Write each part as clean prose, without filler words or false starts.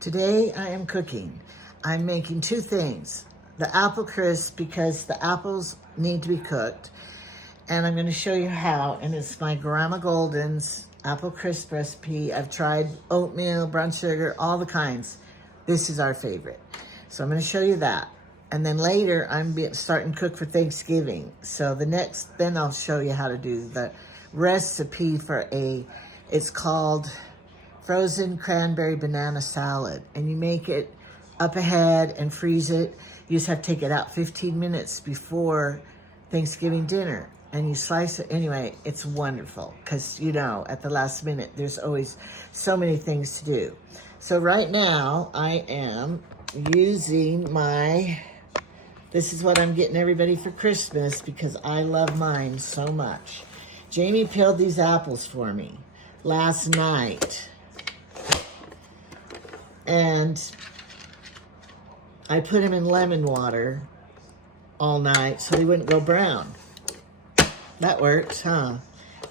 Today I am cooking. I'm making two things. The apple crisp because the apples need to be cooked. And I'm gonna show you how, and it's my Grandma Golden's apple crisp recipe. I've tried oatmeal, brown sugar, all the kinds. This is our favorite. So I'm gonna show you that. And then later I'm starting to cook for Thanksgiving. So then I'll show you how to do the recipe for it's called frozen cranberry banana salad, and you make it up ahead and freeze it. You just have to take it out 15 minutes before Thanksgiving dinner, and you slice it. Anyway, it's wonderful because, you know, at the last minute, there's always so many things to do. So right now, I am using this is what I'm getting everybody for Christmas because I love mine so much. Jamie peeled these apples for me last night. And I put them in lemon water all night so they wouldn't go brown. That works, huh?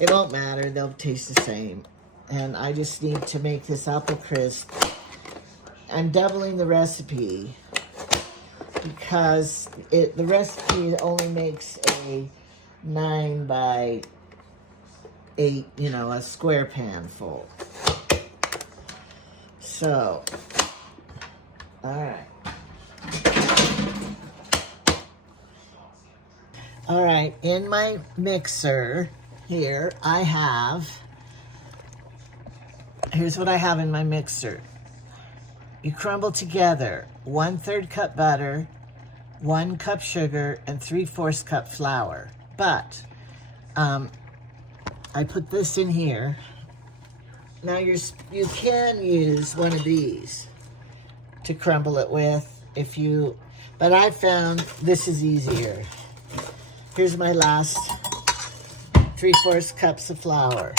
It won't matter, they'll taste the same. And I just need to make this apple crisp. I'm doubling the recipe because the recipe only makes a 9 by 8, you know, a square pan full. So, all right. All right, in my mixer here, here's what I have in my mixer. You crumble together 1/3 cup butter, 1 cup sugar, and 3/4 cup flour. But I put this in here. Now you can use one of these to crumble it with but I found this is easier. Here's my last 3/4 cups of flour.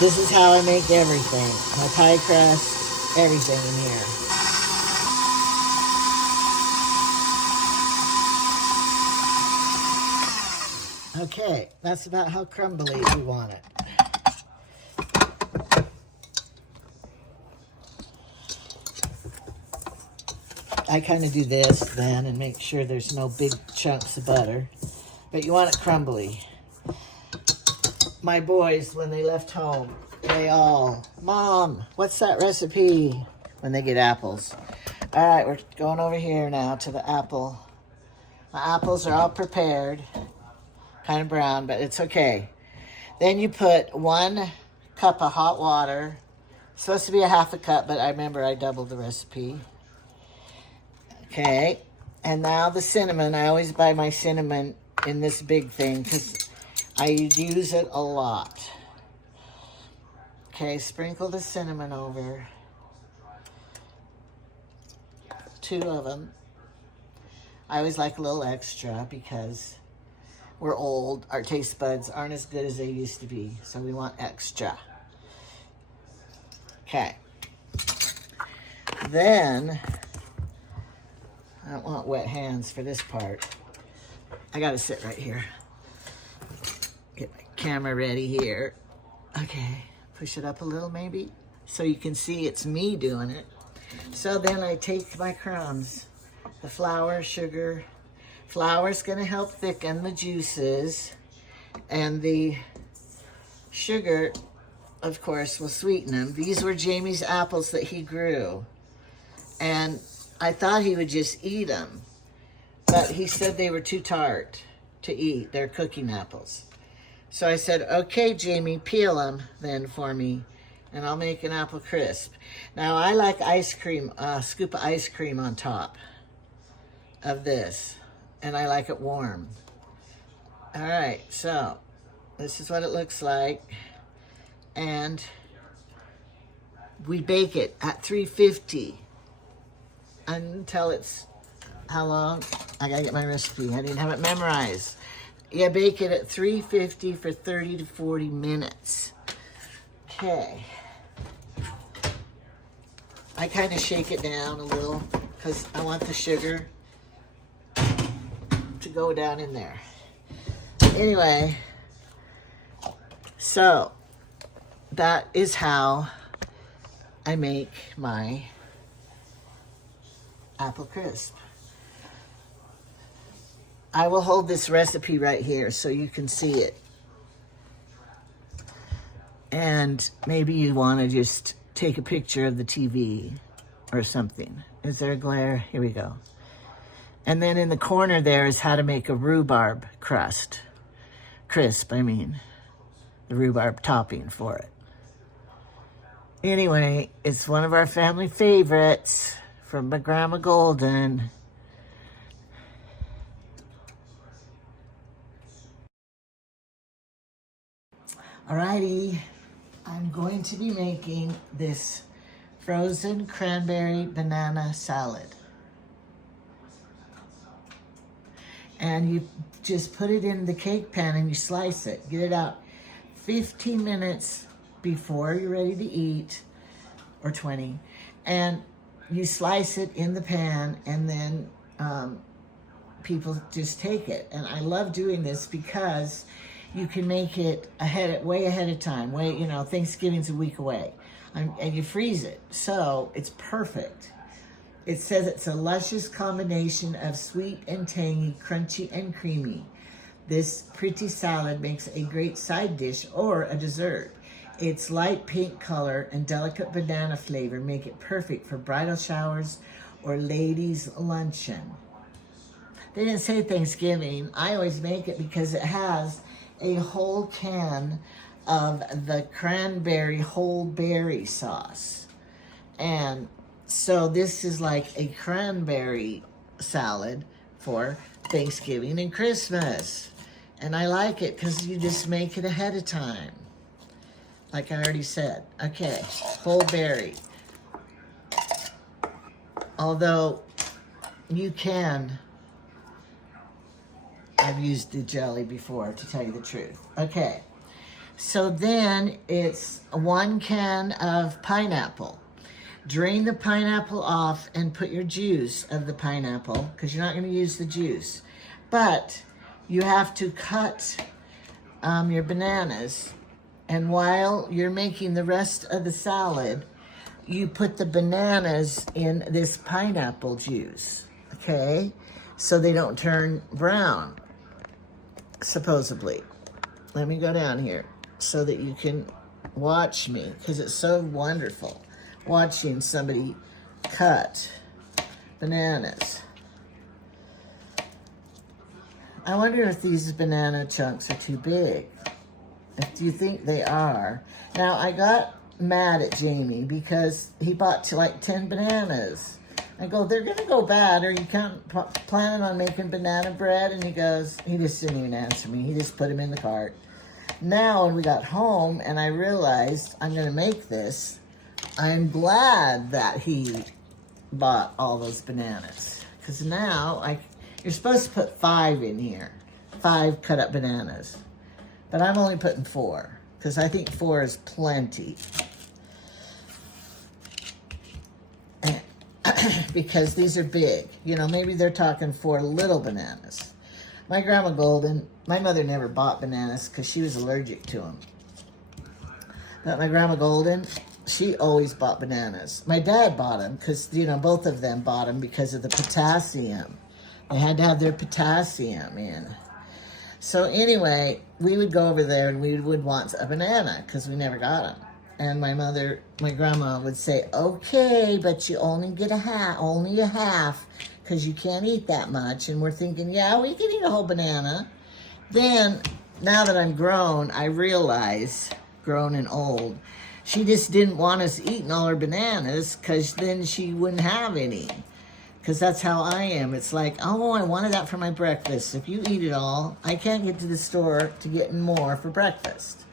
This is how I make everything. My pie crust, everything in here. Okay, that's about how crumbly we want it. I kind of do this then and make sure there's no big chunks of butter. But you want it crumbly. My boys, when they left home, Mom, what's that recipe? When they get apples. All right, we're going over here now to the apple. My apples are all prepared. Kind of brown, but it's okay. Then you put 1 cup of hot water. It's supposed to be a 1/2 cup, but I remember I doubled the recipe. Okay, and now the cinnamon. I always buy my cinnamon in this big thing because I use it a lot. Okay, sprinkle the cinnamon over. 2 of them. I always like a little extra because we're old. Our taste buds aren't as good as they used to be, so we want extra. Okay. Then, I don't want wet hands for this part. I gotta sit right here. Get my camera ready here. Okay, push it up a little maybe, so you can see it's me doing it. So then I take my crumbs, the flour, sugar. Flour's gonna help thicken the juices, and the sugar, of course, will sweeten them. These were Jamie's apples that he grew, and I thought he would just eat them, but he said they were too tart to eat. They're cooking apples. So I said, okay, Jamie, peel them then for me, and I'll make an apple crisp. Now, I like ice cream, a scoop of ice cream on top of this, and I like it warm. All right, so this is what it looks like, and we bake it at 350 until it's, how long? I gotta get my recipe. I didn't have it memorized. Yeah, bake it at 350 for 30 to 40 minutes. Okay. I kind of shake it down a little because I want the sugar to go down in there. Anyway, so that is how I make my apple crisp. I will hold this recipe right here so you can see it. And maybe you want to just take a picture of the TV or something. Is there a glare? Here we go. And then in the corner there is how to make a rhubarb crisp, I mean. The rhubarb topping for it. Anyway, it's one of our family favorites from my Grandma Golden. Alrighty, I'm going to be making this frozen cranberry banana salad. And you just put it in the cake pan and you slice it. Get it out 15 minutes before you're ready to eat, or 20. And you slice it in the pan, and then people just take it. And I love doing this because you can make it way ahead of time. Thanksgiving's a week away. And you freeze it. So it's perfect. It says it's a luscious combination of sweet and tangy, crunchy and creamy. This pretty salad makes a great side dish or a dessert. Its light pink color and delicate banana flavor make it perfect for bridal showers or ladies' luncheon. They didn't say Thanksgiving. I always make it because it has a whole can of the cranberry whole berry sauce. And so this is like a cranberry salad for Thanksgiving and Christmas. And I like it because you just make it ahead of time. Like I already said. Okay, whole berry. Although you can, I've used the jelly before, to tell you the truth. Okay, so then it's 1 can of pineapple. Drain the pineapple off and put your juice of the pineapple, because you're not going to use the juice. But you have to cut your bananas, and while you're making the rest of the salad, you put the bananas in this pineapple juice, okay? So they don't turn brown, supposedly. Let me go down here so that you can watch me, because it's so wonderful watching somebody cut bananas. I wonder if these banana chunks are too big. Do you think they are? Now, I got mad at Jamie because he bought like 10 bananas. I go, they're gonna go bad. Are you planning on making banana bread? And he just didn't even answer me. He just put them in the cart. Now, when we got home and I realized I'm gonna make this, I'm glad that he bought all those bananas. Because now, you're supposed to put 5 in here. 5 cut up bananas. But I'm only putting 4, because I think 4 is plenty. And because these are big. Maybe they're talking 4 little bananas. My Grandma Golden, my mother never bought bananas because she was allergic to them. But my Grandma Golden, she always bought bananas. My dad bought them because, both of them bought them because of the potassium. They had to have their potassium in. So anyway, we would go over there and we would want a banana because we never got them. And my grandma would say, okay, but you only get only a half, because you can't eat that much. And we're thinking, yeah, we can eat a whole banana. Then, now that I'm grown, I realize, grown and old, she just didn't want us eating all her bananas because then she wouldn't have any. Because that's how I am. It's like, oh, I wanted that for my breakfast. If you eat it all, I can't get to the store to get more for breakfast.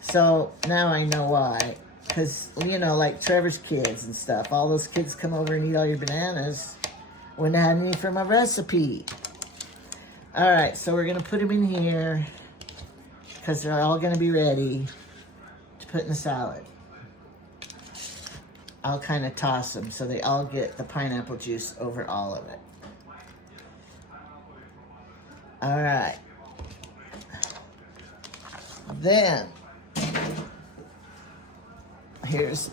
So now I know why. Because, like Trevor's kids and stuff, all those kids come over and eat all your bananas. Wouldn't have had any for my recipe. All right, so we're going to put them in here because they're all going to be ready to put in the salad. I'll kind of toss them so they all get the pineapple juice over all of it. All right.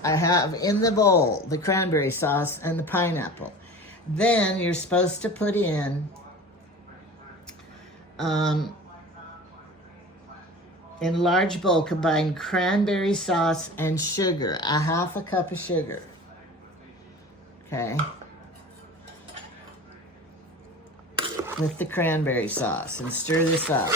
I have in the bowl the cranberry sauce and the pineapple. Then you're supposed to put in large bowl, combine cranberry sauce and sugar, a half a cup of sugar. Okay. With the cranberry sauce, and stir this up.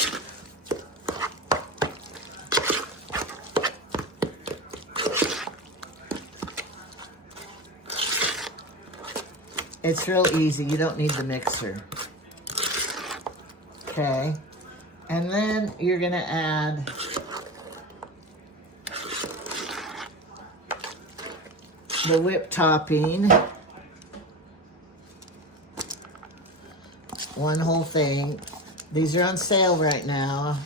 It's real easy. You don't need the mixer. Okay. And then you're going to add the whipped topping. One whole thing. These are on sale right now.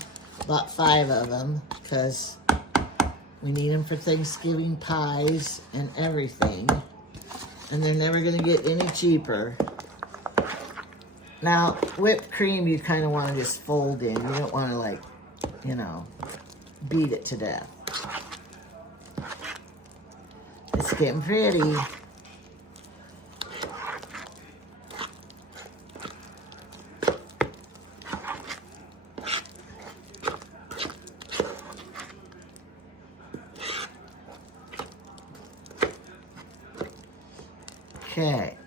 Bought 5 of them because we need them for Thanksgiving pies and everything. And they're never going to get any cheaper. Now, whipped cream you kind of want to just fold in. You don't want to, like, you know, beat it to death. It's getting pretty. Okay,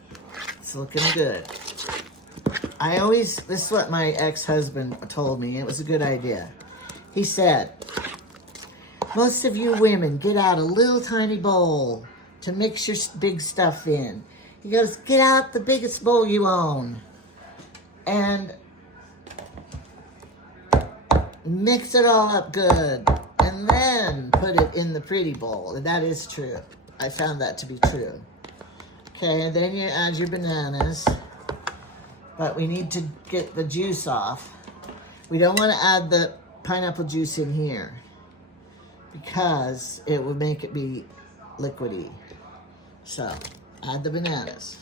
it's looking good. This is what my ex-husband told me. It was a good idea. He said, most of you women get out a little tiny bowl to mix your big stuff in. He goes, get out the biggest bowl you own and mix it all up good and then put it in the pretty bowl. And that is true. I found that to be true. Okay, and then you add your bananas, but we need to get the juice off. We don't want to add the pineapple juice in here because it would make it be liquidy. So, add the bananas.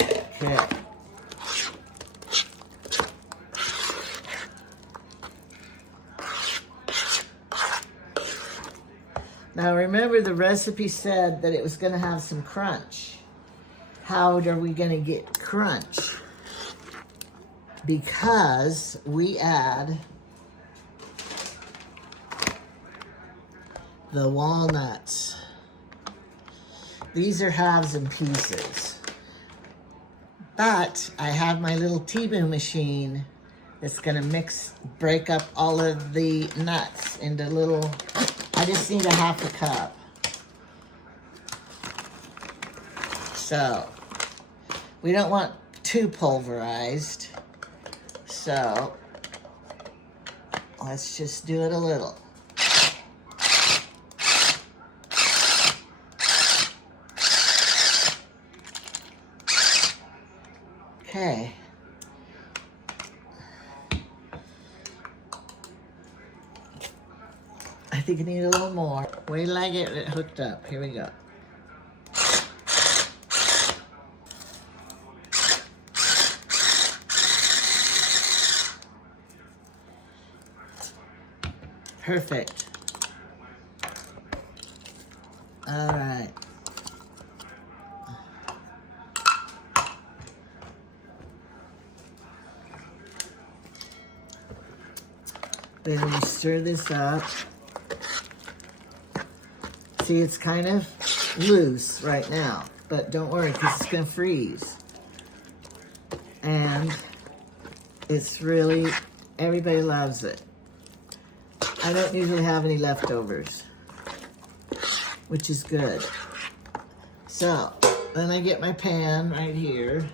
Okay. Now remember, the recipe said that it was going to have some crunch. How are we going to get crunch? Because we add the walnuts. These are halves and pieces. But I have my little tea-boo machine that's going to break up all of the nuts into little... I just need a half a cup. So, we don't want too pulverized. So, let's just do it a little. Okay. I think I need a little more. Wait till I get it hooked up. Here we go. Perfect. All right. Then we stir this up. See, it's kind of loose right now, but don't worry because it's going to freeze. And it's really, everybody loves it. I don't usually have any leftovers, which is good. So, then I get my pan right here.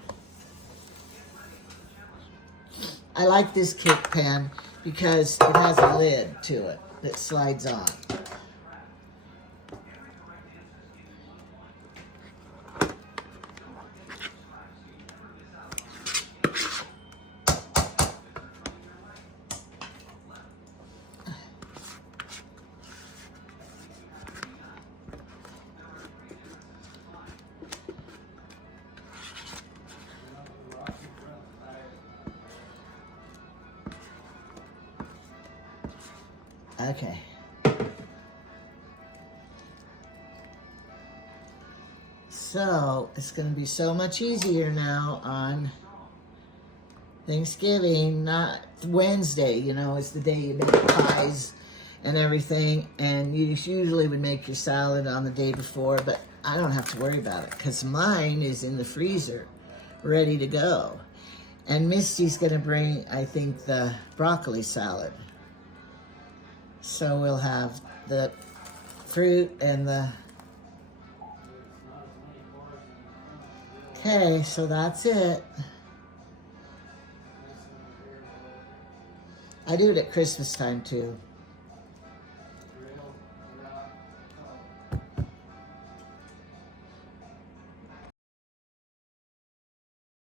I like this cake pan because it has a lid to it that slides on. Okay. So it's going to be so much easier now on Thanksgiving, not Wednesday, you know, it's the day you make pies and everything. And you usually would make your salad on the day before, but I don't have to worry about it because mine is in the freezer, ready to go. And Misty's going to bring, I think, the broccoli salad. So we'll have the fruit and the... Okay, so that's it. I do it at Christmas time too.